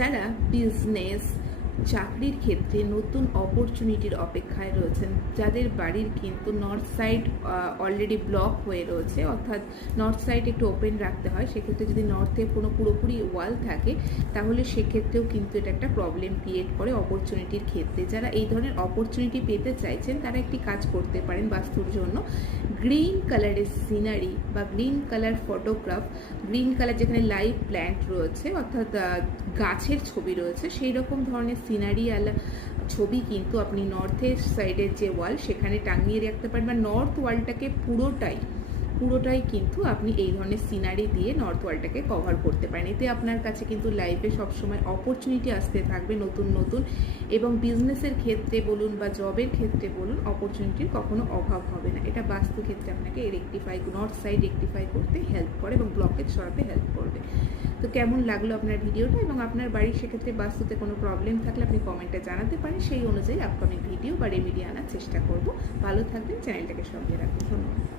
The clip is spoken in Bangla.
যারা বিজনেস চাকরির ক্ষেত্রে নতুন অপরচুনিটির অপেক্ষায় রয়েছেন, যাদের বাড়ির কিন্তু নর্থ সাইড অলরেডি ব্লক হয়ে রয়েছে, অর্থাৎ নর্থ সাইড একটু ওপেন রাখতে হয়, সেক্ষেত্রে যদি নর্থে কোনো পুরোপুরি ওয়াল থাকে তাহলে সেক্ষেত্রেও কিন্তু এটা একটা প্রবলেম ক্রিয়েট করে অপরচুনিটির ক্ষেত্রে। যারা এই ধরনের অপরচুনিটি পেতে চাইছেন তারা একটি কাজ করতে পারেন বাস্তুর জন্য। গ্রিন কালারের সিনারি বা green colour photograph, green colour যেখানে লাইভ প্ল্যান্ট রয়েছে অর্থাৎ গাছের ছবি রয়েছে, সেই রকম ধরনের সিনারি আলা ছবি কিন্তু আপনি নর্থের সাইডের যে ওয়াল সেখানে টাঙিয়ে রাখতে পারেন, বা নর্থ ওয়ালটাকে পুরোটাই কিন্তু আপনি এই ধরনের সিনারি দিয়ে নর্থ ওয়ালটাকে কভার করতে পারেন। এতে আপনার কাছে কিন্তু লাইফে সবসময় অপরচুনিটি আসতে থাকবে নতুন নতুন, এবং বিজনেসের ক্ষেত্রে বলুন বা জবের ক্ষেত্রে বলুন অপরচুনিটির কখনো অভাব হবে না। এটা বাস্তু ক্ষেত্রে আপনাকে নর্থ সাইড রেকটিফাই করতে হেল্প করে এবং ব্লকেজ সরাতে হেল্প করবে। তো কেমন লাগলো আপনার ভিডিওটা, এবং আপনার বাড়ির সেক্ষেত্রে বাস্তুতে কোনো প্রবলেম থাকলে আপনি কমেন্টে জানাতে পারেন, সেই অনুযায়ী আপকামিং ভিডিও বা রেমেডি আনার চেষ্টা করব। ভালো থাকবেন, চ্যানেলটাকে সঙ্গে রাখুন। ধন্যবাদ।